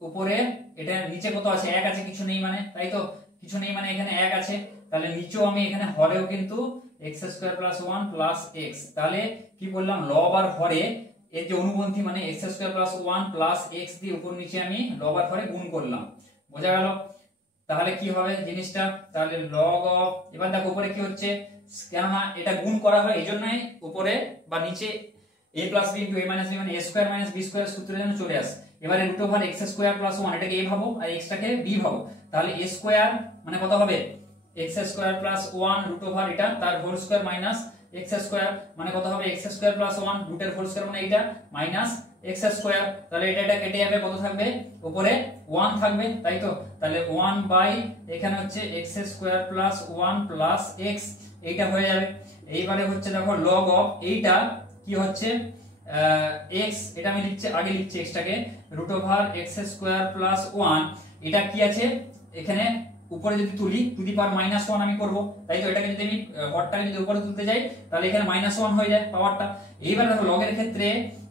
উপরে এটা নিচে কত আছে 1 আছে, কিছু নেই মানে, তাই তো, কিছু নেই মানে এখানে 1 আছে, তাহলে নিচেও আমি এখানে হরেও কিন্তু x² + 1 + x, তাহলে কি বললাম, লব আর হরে এর যে অনুবন্ধী, মানে x² + 1 + x দিয়ে উপর নিচে আমি লব আর হরে গুণ করলাম। বোঝা গেল? তাহলে কি হবে জিনিসটা, তাহলে log of, এবার দেখো উপরে কি হচ্ছে, কেননা এটা গুণ করা হয় এই জন্যই উপরে বা নিচে a + b * a - b মানে a² - b² সূত্রের জন্য চলে আসে। এবারে √x² + 1 এটাকে a ভাবো আর x টাকে b ভাবো, তাহলে a² মানে কত হবে, x² + 1 √, এটা তার whole square minus x square মানে কত হবে এক্স স্কোয়ার প্লাস 1 রুটের হোল স্কোয়ার মানে এটা মাইনাস এক্স স্কোয়ার। তাহলে এটা কেটে যাবে, কত থাকবে উপরে 1 থাকবে, তাই তো। তাহলে 1 বাই এখানে হচ্ছে x square plus 1 plus x, এইটা হয়ে যাবে। এইবারে হচ্ছে দেখো লগ অফ এইটা কি হচ্ছে এক্স, এটা আমি লিখছি আগে লিখছি এক্সটাকে root over x square plus 1, এটা কি আছে এখানে উপরে যদি তুলি টু দি পাওয়ার মাইনাস 1 আমি করব, তাই তো। এটাকে যদি আমি হরটাকে যদি উপরে তুলতে যাই তাহলে এখানে মাইনাস 1 হয়ে যায় পাওয়ারটা। এইবার দেখো লগের ক্ষেত্রে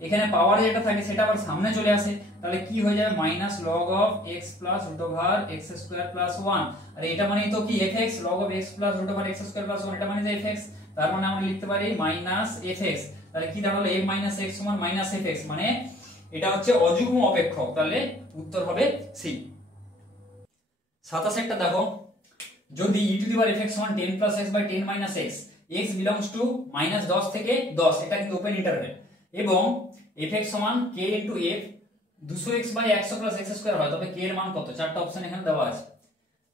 এখানে পাওয়ার যেটা থাকে সেটা আবার সামনে চলে আসে, তাহলে কি হয়ে যাবে minus log of x plus root over x square plus 1। আর এটা মানে তো কি f x, log of x plus root over x square plus 1, এটা মানে যে এফএক্স, তার মানে আমরা লিখতে পারি মাইনাস এফএক্স। তাহলে কি দাঁড়ালো এফ মাইনাস এক্স সমান মাইনাস এফএক্স, মানে এটা হচ্ছে অযুগ্ম অপেক্ষক, তাহলে উত্তর হবে সি। 27 টা দেখো, যদি e to the power fx সমান 10 plus x by 10 minus x, x belongs to minus 10 থেকে 10, এটা কিন্তু ওপেন ইন্টারভ্যাল, এবং fx সমান k into f 200x by 100 plus x square হয়, তবে k এর মান কত? চারটা অপশন এখানে দেওয়া আছে,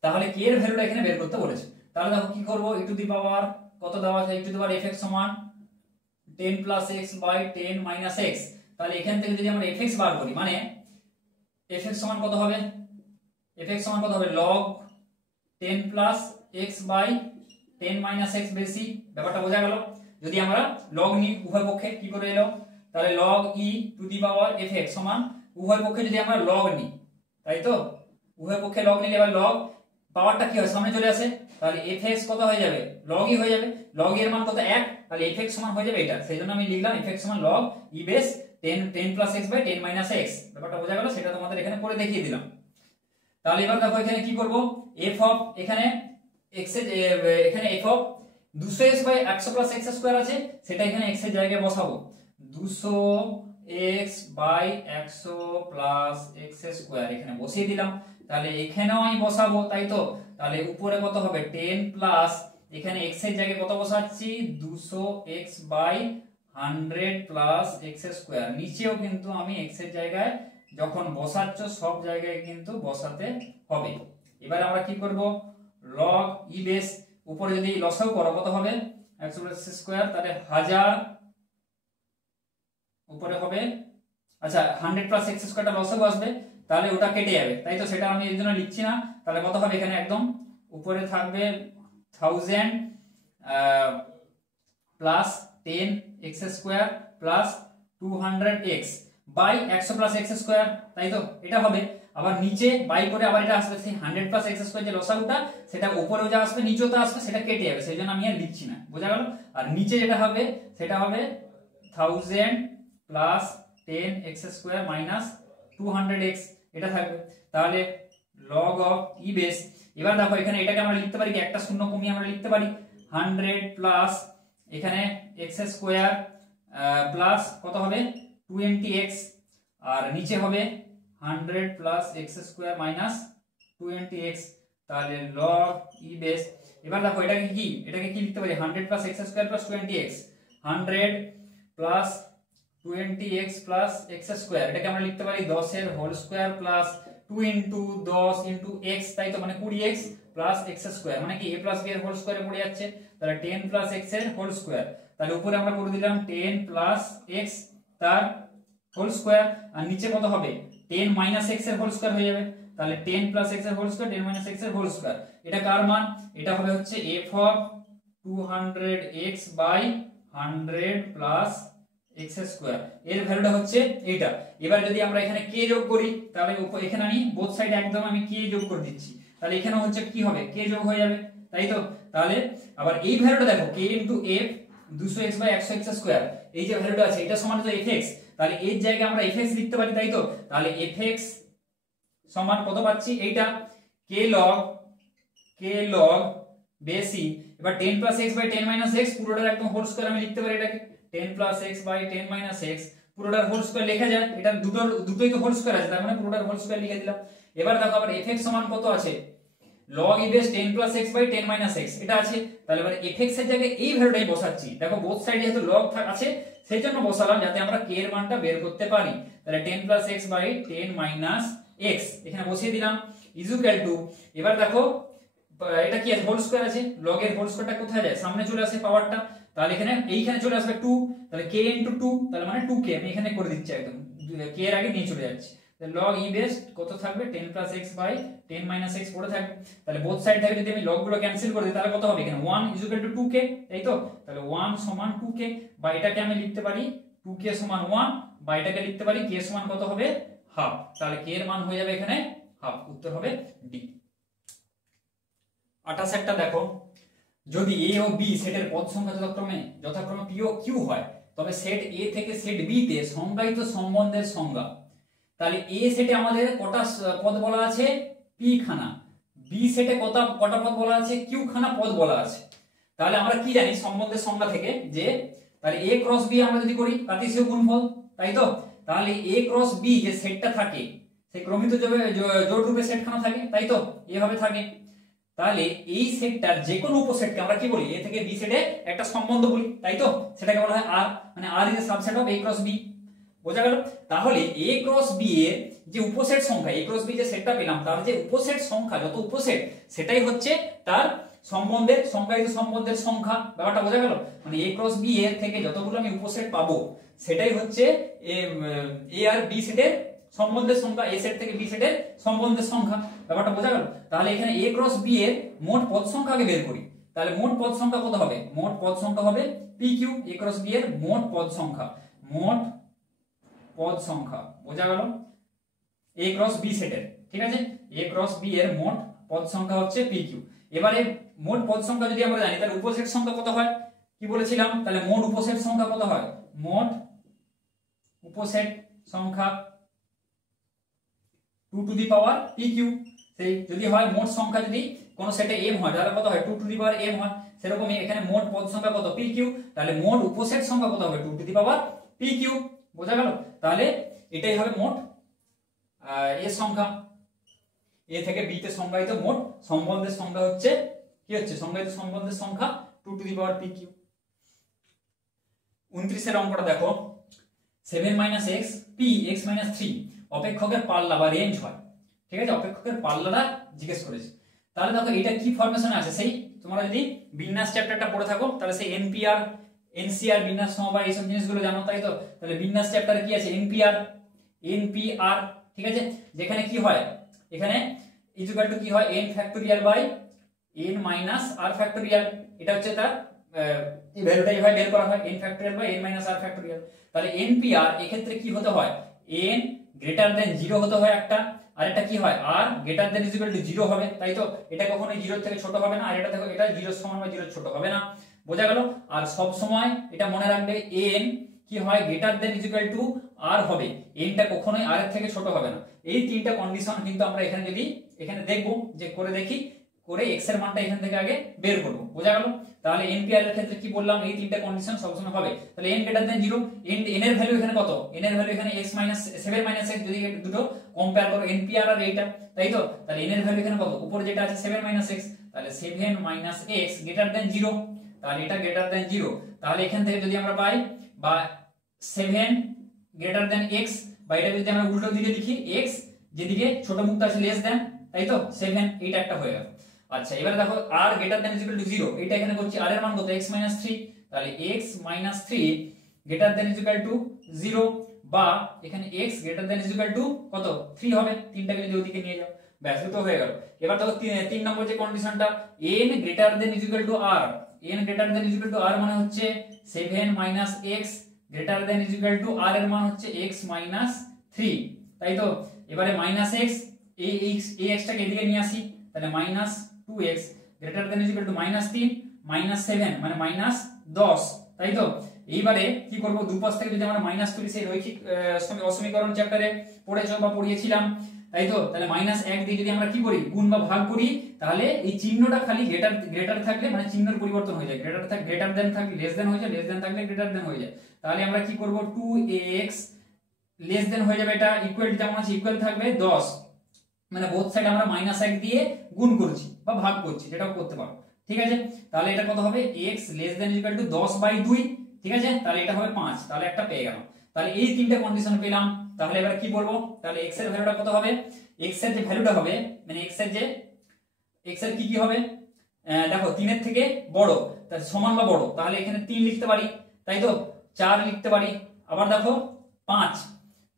তাহলে k এর ভ্যালুটা এখানে বের করতে বলেছে। তাহলে দেখো কি করব, e টু দি পাওয়ার কত দেওয়া আছে, e to the power fx সমান 10 plus x by 10 minus x, তাহলে এখান থেকে যদি আমরা fx বার করি মানে fx সমান কত হবে, fx সমান কত হবে log 10 plus x by 10 minus x বেশি, ব্যাপারটা বোঝা গেল। যদি আমরা log নিই উভয় পক্ষে কি করে এলো, তাহলে log e to the power fx সমান উভয় পক্ষে যদি আমরা log নিই, তাই তো উভয় পক্ষে log নিলে এবার log পাওয়ারটা কি হয় সামনে চলে আসে, তাহলে fx কত হয়ে যাবে log e হয়ে যাবে, log e এর মান কত 1, তাহলে fx সমান হয়ে যাবে এটা, সেইজন্য আমি লিখলাম fx সমান log e base 10 plus x by 10 minus x, ব্যাপারটা বোঝা গেল, সেটা তোমাদের এখানে করে দেখিয়ে দিলাম। তাহলে এবার দেখো এখানে কি করব, f অফ এখানে x এর এখানে f of 200x by 100 plus x square আছে, সেটা এখানে x এর জায়গায় বসাবো, 200x by 100 plus x square এখানে বসিয়ে দিলাম। তাহলে এখানেও আমি বসাবো, তাই তো। তাহলে উপরে কত হবে 10 প্লাস এখানে x এর জায়গায় কত বসাচ্ছি 200x by 100 plus x square, নিচেও কিন্তু আমি x এর জায়গায় যখন বসাচ্ছ সব জায়গায় কিন্তু বসাতে হবে। এবার আমরা কি করব, log e বেস উপরে যদি লসাগু করো কত হবে 100 প্লাস স্কয়ার, তাহলে 1000 উপরে হবে, আচ্ছা 100 প্লাস x স্কয়ারটা লসাগু আসবে, তাহলে ওটা কেটে যাবে, তাই তো। সেটা আমি এর জন্য লিখছি না, তাহলে কত হবে এখানে একদম উপরে থাকবে 1000 plus 10x square plus 200x by 100 plus x square, তাই তো এটা হবে। আবার নিচে বাই করে আবার এটা আসবে সেই 100 প্লাস x স্কয়ার যে লসাগুটা, সেটা উপরেও যা আসবে নিচেও তা আসবে, সেটা কেটে যাবে, সেইজন্য আমি আর লিখছি না, বোঝা গেল। আর নিচে যেটা হবে সেটা হবে 1000 plus 10x square minus 200x, এটা থাকবে। তাহলে log অফ e বেস, এবার দেখো এখানে এটাকে আমরা লিখতে পারি কি, একটা শূন্য কমিয়ে আমরা লিখতে পারি 100 প্লাস এখানে x স্কয়ার প্লাস কত হবে 20x, আর নিচে হবে 100 plus x square minus 20x, তাহলে log e বেস। এবার দেখো এটাকে কি লিখতে পারি 100 plus x square plus 20x, 100 plus 20x plus x square, এটাকে আমরা লিখতে পারি 10 এর whole square plus 2 into 10 into x, তাই তো, মানে 20x প্লাস x স্কয়ার, মানে কি a প্লাস b এর হোল স্কয়ারে পড়ে যাচ্ছে, তাহলে 10 প্লাস x এর হোল স্কয়ার, তাহলে উপরে আমরা করে দিলাম 10 প্লাস x তার হোল স্কয়ার, আর নিচে কত হবে 10 মাইনাস x এর হোল স্কয়ার হয়ে যাবে, তাহলে 10 প্লাস x এর হোল স্কয়ার 10 মাইনাস x এর হোল স্কয়ার, এটা কার মান, এটা হবে হচ্ছে f of 200x by 100 plus x square, এর ভ্যালুটা হচ্ছে এটা। এবার যদি আমরা এখানে k যোগ করি, তাহলে এখানে আমি বোথ সাইড একদম আমি k যোগ করে দিচ্ছি, তাহলে এখানে হচ্ছে কি হবে k যোগ হয়ে যাবে, তাই তো। তাহলে আবার এই ভ্যালুটা দেখো k into f 200x by 100x square, এই যে ভ্যালুটা আছে এটা সমান তো fx, তাহলে এর জায়গায় আমরা fx লিখতে পারি, তাই তো। তাহলে fx সমান কত পাচ্ছি এইটা k log বেসি, এবার 10 plus x by 10 minus x পুরোটার একদম হোল স্কয়ার আমি লিখতে পারি এটাকে 10 plus x by 10 minus x, পুরোটার হোল স্কয়ার লেখা যায়, এটা দুটোই তো হোল স্কয়ার আছে, তার মানে পুরোটার হোল স্কয়ার লিখে দিলাম। এবার দেখো আবার fx সমান কত আছে log e base 10 plus x by 10 minus x, এটা আছে, তাহলে এবার fx এর জায়গায় এই ভ্যালুটাই বসাচ্ছি, দেখো বোথ সাইডে যেহেতু log আছে সেই জন্য বসালাম যাতে আমরা k এর মানটা বের করতে পারি, তাহলে 10 plus x by 10 minus x এখানে বসিয়ে দিলাম ইজ ইকুয়াল টু, এবার দেখো এটা কি আছে হোল স্কয়ার আছে, log এর হোল স্কয়ারটা কোথায় যায় সামনে চলে আসে পাওয়ারটা, তাহলে এখানে এইখানে চলে আসবে 2, তাহলে k ইনটু 2, তাহলে মানে 2k। আমি এখানে করে দিচ্ছি একদম, k এর আগে নিয়ে চলে যাচ্ছি। log e বেস কত থাকবে 10 plus x by 10 minus x পড়ে থাকবে। তাহলে বোথ সাইড থেকে যদি আমি লগ গুলো ক্যান্সেল করে দিই তাহলে কত হবে, এখানে 1 ইজ ইকুয়াল টু 2k, তাই তো। তাহলে 1 সমান 2k, বা এটাকে আমি লিখতে পারি 2k সমান 1, বা এটাকে লিখতে পারি k সমান কত হবে হাফ। তাহলে k এর মান হয়ে যাবে এখানে হাফ, উত্তর হবে ডি। 28 টা দেখো, যদি a ও b সেটের পদ সংখ্যা যথাক্রমে p ও q হয়, তবে সেট a থেকে সেট b তে সংজ্ঞায়িত সম্বন্ধের সংজ্ঞা। তাহলে a সেটে আমাদের কটা পদ বলা আছে, p খানা, b সেটে কটা পদ বলা আছে, q খানা পদ বলা আছে। তাহলে আমরা কি জানি সম্বন্ধের সংজ্ঞা থেকে, যে তাহলে a ক্রস b আমরা যদি করি কার্টেসীয় গুণফল, তাই তো। তাহলে a ক্রস b যে সেটটা থাকে, সেই ক্রমিত জোড় রূপে সেটখানা থাকে, তাই তো, এভাবে থাকে। তাহলে এই সেটটার যে কোনো উপসেটকে আমরা কি বলি, a থেকে b সেটে একটা সম্বন্ধ বলি, তাই তো। সেটাকে বলা হয় r, মানে r is a subset of a cross b। বোঝা গেল? তাহলে a ক্রস b এর যে উপসেট সংখ্যা, a ক্রস b যে সেটটা পেলাম তার যে উপসেট সংখ্যা, যত উপসেট সেটাই হচ্ছে তার সম্বন্ধের সংজ্ঞায়িত সম্বন্ধের সংখ্যা। ব্যাপারটা বোঝা গেল? মানে a ক্রস b এর থেকে যতগুলো আমি উপসেট পাবো সেটাই হচ্ছে a আর b সেটের সম্বন্ধের সংখ্যা, a সেট থেকে b সেটের সম্বন্ধের সংখ্যা। ব্যাপারটা বোঝা গেল? তাহলে এখানে a ক্রস b এর মোট পদ সংখ্যাকে বের করি। তাহলে মোট পদ সংখ্যা কত হবে, মোট পদ সংখ্যা হবে pq। a ক্রস b এর মোট পদ সংখ্যা, মোট পদ সংখ্যা, বোঝা গেল? a ক্রস b সেটের, ঠিক আছে, a ক্রস b এর মোট পদ সংখ্যা হচ্ছে pq। এবারে মোট পদ সংখ্যা যদি আমরা জানি তাহলে উপসেট সংখ্যা কত হয়, কি বলেছিলাম, তাহলে মোট উপসেট সংখ্যা কত হয়, মোট উপসেট সংখ্যা 2 টু দি পাওয়ার pq। সেই যদি হয় মোট সংখ্যা যদি কোন সেটে m হয় তাহলে কত হয়, 2 টু দি পাওয়ার m হয়। সেরকমই এখানে মোট পদ সংখ্যা কত, pq। তাহলে মোট উপসেট সংখ্যা কত হবে, 2 টু দি পাওয়ার pq। বোঝা গেল? তাহলে এটাই হবে মোট এর সংখ্যা। a থেকে b তে সংজ্ঞায়িত মোট সম্বন্ধের সংখ্যা হচ্ছে কি, হচ্ছে সংজ্ঞায়িত সম্বন্ধের সংখ্যা 2 টু দি পাওয়ার pq। 29 এর অঙ্কটা দেখো, 7 - x p x - 3 অপেক্ষকের পাল্লা বা রেঞ্জ হয়, ঠিক আছে, অপেক্ষকের পাল্লাটা জিজ্ঞেস করেছে। তাহলে দেখো এটা কি ফরমেশনে আছে, সেই তোমরা যদি বিন্যাস চ্যাপ্টারটা পড়ে থাকো তাহলে সেই এনপিআর এনসিআর বিন্যাস সমবায় এইসব জিনিসগুলো জানো, তাই তো। তাহলে বিন্যাস চ্যাপ্টারে কি আছে, এনপিআর, ঠিক আছে, যেখানে কি হয়, এখানে ইকুয়াল টু কি হয়, n factorial by n minus r factorial. এটা হচ্ছে তার এই ভ্যালুটাই হয় বের করা হয়, n factorial by n minus r factorial. তাহলে এনপিআর এক্ষেত্রে কি হতে হয়, n গ্রেটার দেন 0 হতে হয় একটা, আর এটা কি হয়, r greater than equal to 0 হবে, তাই তো। এটা কখনোই 0 থেকে ছোট হবে না, আর এটা দেখো এটা 0 সমান বা 0 ছোট হবে না। বোঝা গেল? আর সব সময় এটা মনে রাখবে, n কি হয়, greater than equal to r হবে, n টা কখনোই r এর থেকে ছোট হবে না। এই তিনটা কন্ডিশন কিন্তু আমরা এখানে যদি এখানে দেখব, যে করে দেখি, করে x এর মানটা এখান থেকে আগে বের করব। বোঝা গেল? তাহলে এনপিআর এর ক্ষেত্রে কি বললাম, এই তিনটা কন্ডিশন সবসময় হবে। তাহলে n গ্রেটার দেন 0, n এর ভ্যালু এখানে কত, n এর ভ্যালু এখানে x মাইনাস 7 - x, যদি দুটো কম্পেয়ার করো এনপিআর আর এইটা, তাই তো। তাহলে n এর ভ্যালু এখানে কত, উপরে যেটা আছে 7 - x, তাহলে 7 - x গ্রেটার দেন 0, তাহলে এটা গ্রেটার দেন 0। তাহলে এখান থেকে যদি আমরা পাই, বা 7 গ্রেটার দেন x, বা এটা যদি আমরা উল্টো দিকে লিখি, x যেদিকে ছোট মুখটা আছে লেস দেন, তাই তো, 7, এইটা একটা হয়ে গেল। আচ্ছা, এবারে দেখো r greater than equal to 0, এটা এখানে করছি, r এর মান কত, x - 3, তাহলে x - 3 greater than equal to 0, বা এখানে x greater than equal to কত, 3 হবে। তিনটাকে যদি ওদিকে নিয়ে যাও, ব্যাস দুটো হয়ে গেল। এবার দেখো 3 নম্বর যে কন্ডিশনটা, n greater than equal to r, n greater than equal to r মানে হচ্ছে 7 - x greater than equal to r এর মান হচ্ছে x - 3, তাই তো। এবারে -x, এই x টাকে এদিকে নিয়ে আসি, তাহলে -2x greater than equal to -3 -7 মানে -10, তাই তো। এইবারে কি করব, দুপাশ থেকে যদি আমরা মাইনাস করি, সেই রৈখিক অসমীকরণ চ্যাপ্টারে পড়েছো বা পড়িয়েছিলাম, তাই তো। তাহলে -1 দিয়ে যদি আমরা কি করি, গুণ বা ভাগ করি, তাহলে এই চিহ্নটা খালি গ্রেটার থাকলে মানে চিহ্নের পরিবর্তন হয়ে যায়, গ্রেটার দেন থাকলে লেস দেন হয়ে যায়, লেস দেন থাকলে গ্রেটার দেন হয়ে যায়। তাহলে আমরা কি করব, 2x লেস দেন হয়ে যাবে, এটা ইকুয়াল যেমন আছে ইকুয়াল থাকবে 10, মানে বোথ সাইড আমরা -1 দিয়ে গুণ করছি বা ভাগ করছি, যেটাও করতে পারো, ঠিক আছে। তাহলে এটা কত হবে, x less than equal to 10/2, ঠিক আছে। তাহলে এটা হবে 5, তাহলে একটা পেয়ে গেলাম। তাহলে এই তিনটে কন্ডিশন পেলাম। তাহলে এবার কি বলবো, তাহলে x এর ভ্যালুটা কত হবে, x এর যে ভ্যালুটা হবে, মানে x এর কি হবে, দেখো 3 থেকে বড় তার সমান বা বড়, তাহলে এখানে 3 লিখতে পারি, তাই তো 4 লিখতে পারি। আবার দেখো 5,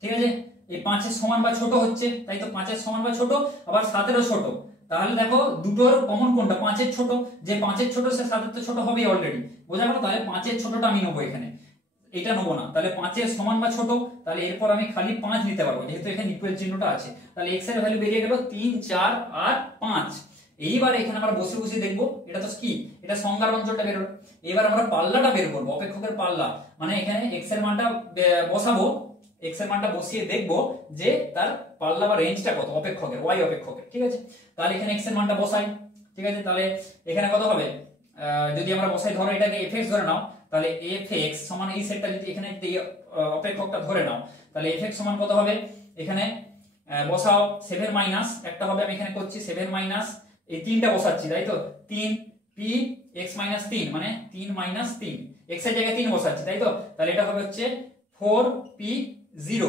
ঠিক আছে, এই 5 এর সমান বা ছোট হচ্ছে, তাই তো 5 এর সমান বা ছোট, আবার 7 এরও ছোট। তাহলে দেখো দুটোর কমন কোনটা, 5 এর ছোট, যে 5 এর ছোট সে 7 এর তো ছোট হবেই অলরেডি, বোঝা গেল। তাহলে 5 এর ছোটটা আমি নেবো এখানে, এটা নেবো না। তাহলে 5 এর সমান বা ছোট, তাহলে এরপর আমি খালি 5 নিতে পারবো, যেহেতু এখানে ইকুয়াল চিহ্নটা আছে। তাহলে x এর ভ্যালু বেরিয়ে গেল 3, 4 আর 5। এইবার এখানে আমরা বসে বসে দেখবো, এটা তো কি, এটা সংখ্যার অঞ্চলটা বের হলো। এবার আমরা পাল্লাটা বের করবো, অপেক্ষকের পাল্লা, মানে এখানে x এর মানটা বসাবো, x এর মানটা বসিয়ে দেখবো যে তার পাল্লা বা রেঞ্জটা কত অপেক্ষকের, y অপেক্ষকের, ঠিক আছে। তাহলে এখানে x এর মানটা বসাই, ঠিক আছে। তাহলে এখানে কত হবে, যদি আমরা বসাই, ধরো এটাকে fx ধরে নাও, তাহলে fx সমান এই সেটটা যদি এখানে অপেক্ষকটা ধরে নাও, তাহলে fx সমান কত হবে, এখানে বসাও 7 মাইনাস একটা হবে, আমি এখানে করছি 7 মাইনাস এই 3টা বসাচ্ছি, তাই তো 3 p x মাইনাস 3 মানে 3 মাইনাস 3, x এর জায়গায় 3 বসাচ্ছি, তাই তো। তাহলে এটা হবে হচ্ছে 4p0।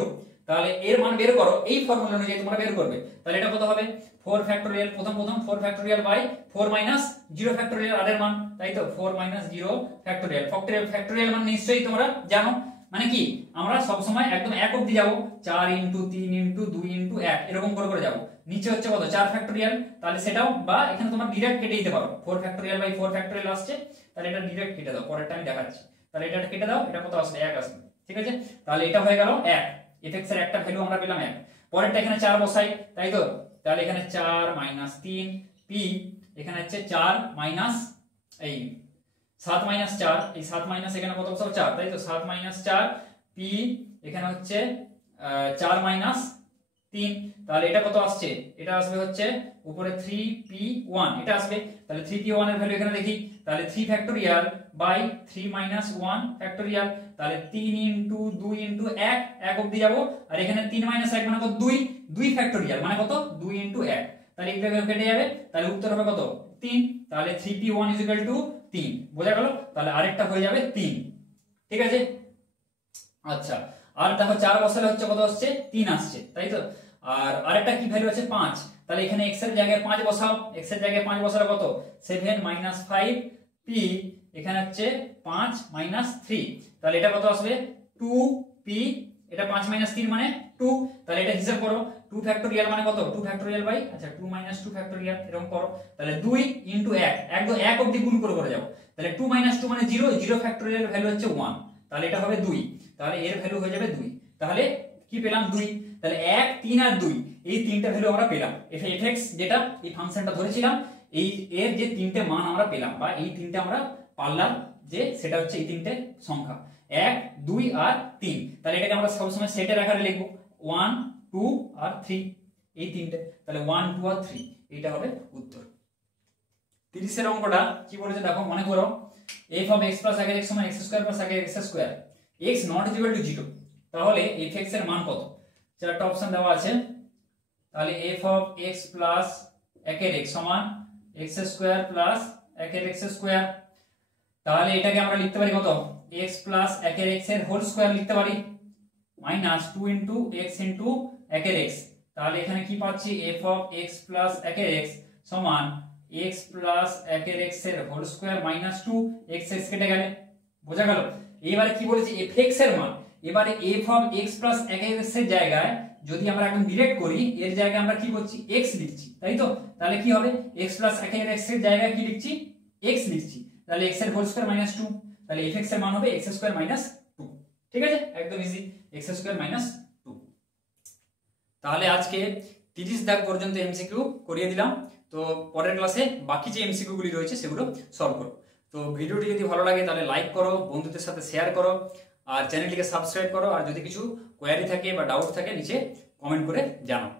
তাহলে এর মান বের করো, এই ফর্মুলা অনুযায়ী তোমরা বের করবে। তাহলে এটা কত হবে 4 ফ্যাক্টোরিয়াল, প্রথম 4 ফ্যাক্টোরিয়াল বাই 4 মাইনাস 0 ফ্যাক্টোরিয়াল আর এর মান, তাই তো 4 মাইনাস 0 ফ্যাক্টোরিয়াল। ফ্যাক্টোরিয়াল মান নিশ্চয়ই তোমরা জানো, মানে কি আমরা সব সময় একদম 1 অবধি যাব, 4 ইনটু 3 ইনটু 2 ইনটু 1 এরকম করে করে যাব। নিচে হচ্ছে কত 4 ফ্যাক্টোরিয়াল, তাহলে সেটাও, বা এখানে তোমরা ডাইরেক্ট কেটে দিতে পারো, 4 ফ্যাক্টোরিয়াল বাই 4 ফ্যাক্টোরিয়াল আসছে, তাহলে এটা ডাইরেক্ট কেটে দাও, পরেরটা আমি দেখাচ্ছি। তাহলে এটা কেটে দাও, এটা কত আসবে 1 আসবে, ঠিক আছে। তাহলে এটা হয়ে গেল 1, fx এর একটা ভ্যালু আমরা পেলাম 1। পরেরটা এখানে 4 বসাই, তাই তো। তাহলে এখানে 4 মাইনাস 3 p, এখানে হচ্ছে 4 মাইনাস এই 7 মাইনাস 4, এই 7 মাইনাস এখানে কত বসাবো 4, তাই তো 7 মাইনাস 4 p, এখানে হচ্ছে 4 মাইনাস 3, তাহলে এটা কত আসছে, এটা আসবে হচ্ছে উপরে 3p1 এটা আসবে। তাহলে 3p1 এর ভ্যালু এখানে দেখি, তাহলে 3 ফ্যাক্টোরিয়াল বাই 3 মাইনাস 1 ফ্যাক্টোরিয়াল, তাহলে 3 ইনটু 2 ইনটু 1 1 অবধি যাব, আর এখানে 3 মাইনাস 1 মানে কত 2, 2 ফ্যাক্টোরিয়াল মানে কত 2 ইনটু 1, তাহলে এটা কেটে যাবে, তাহলে উত্তর হবে কত 3। তাহলে 3p1 3, বোঝা গেল। তাহলে আরেকটা হয়ে যাবে 3, ঠিক আছে। আচ্ছা, আর দেখো 4 বসালে হচ্ছে কত আসছে 3 আসছে, তাই তো। আর আরেকটা কি ভ্যালু আছে 5, তাহলে এখানে x এর জায়গায় 5 বসাও, x এর জায়গায় 5 বসালে কত 7 মাইনাস 5 p, এখানে হচ্ছে 5 মাইনাস 3, তাহলে এটা কত আসবে 2p, এটা 5 মাইনাস 3 মানে 2, তাহলে এটা হিসাব করো 2 ফ্যাক্টোরিয়াল মানে কত 2 ফ্যাক্টোরিয়াল বাই, আচ্ছা 2 মাইনাস 2 ফ্যাক্টোরিয়াল এরকম করো, তাহলে 2 ইনটু 1 একদম 1 অবধি গুণ করে করে যাও, তাহলে 2 মাইনাস 2 মানে 0, 0 ফ্যাক্টোরিয়াল ভ্যালু হচ্ছে 1, তাহলে এটা হবে 2, তাহলে এর ভ্যালু হয়ে যাবে 2। তাহলে কি পেলাম 2, তাহলে 1 3 আর 2 এই তিনটা ভ্যালু আমরা পেলাম। fx যেটা এই ফাংশনটা ধরেছিলাম, এই এর যে তিনটে মান আমরা পেলাম, বা এই তিনটে আমরা পারলাম, যে সেটা হচ্ছে এই তিনটে সংখ্যা 1 2 আর 3, তাহলে এটাকে আমরা সবসময় সেটের আকারে লিখবো 1 2 আর 3, এই তিনটে, তাহলে 1 2 আর 3, এইটা হবে উত্তর। 30 এর অঙ্কটা কি বলেছে দেখো, মনে করো f of x plus x সমান x square plus x square, x not equal to 0, তাহলে fx এর মান কত, চারটা অপশন দেওয়া আছে। তাহলে f of x plus x সমান x square plus x square, তাহলে এটাকে আমরা লিখতে পারি কত x প্লাস x এর হোল স্কয়ার লিখতে পারি, minus 2 into x into x, তাহলে এখানে কি পাচ্ছি f of x plus x সমান x প্লাস x এর হোল স্কয়ার মাইনাস 2, x কেটে গেলে, বোঝা গেল। এবারে কি বলেছি fx এর মান, এবারে f of x plus x এর জায়গায় যদি আমরা এখন ডিরেক্ট করি, এর জায়গায় আমরা কি করছি x লিখছি, তাই তো। তাহলে কি হবে x plus x এর জায়গায় কি লিখছি x লিখছি, তাহলে x এর হোল স্কয়ার মাইনাস 2, তাহলে fx এর মান হবে x স্কয়ার মাইনাস 2, ঠিক আছে, একদম ইজি, x স্কয়ার মাইনাস 2। তাহলে আজকে 30 দাগ পর্যন্ত এমসিকিউ করিয়ে দিলাম, তো পরের ক্লাসে বাকি যে এমসিকিউ গুলি রয়েছে সেগুলো সলভ করো। তো ভিডিওটি যদি ভালো লাগে তাহলে লাইক করো, বন্ধুদের সাথে শেয়ার করো, আর চ্যানেলটিকে সাবস্ক্রাইব করো, আর যদি কিছু কোয়ারি থাকে বা ডাউট থাকে নিচে কমেন্ট করে জানাও।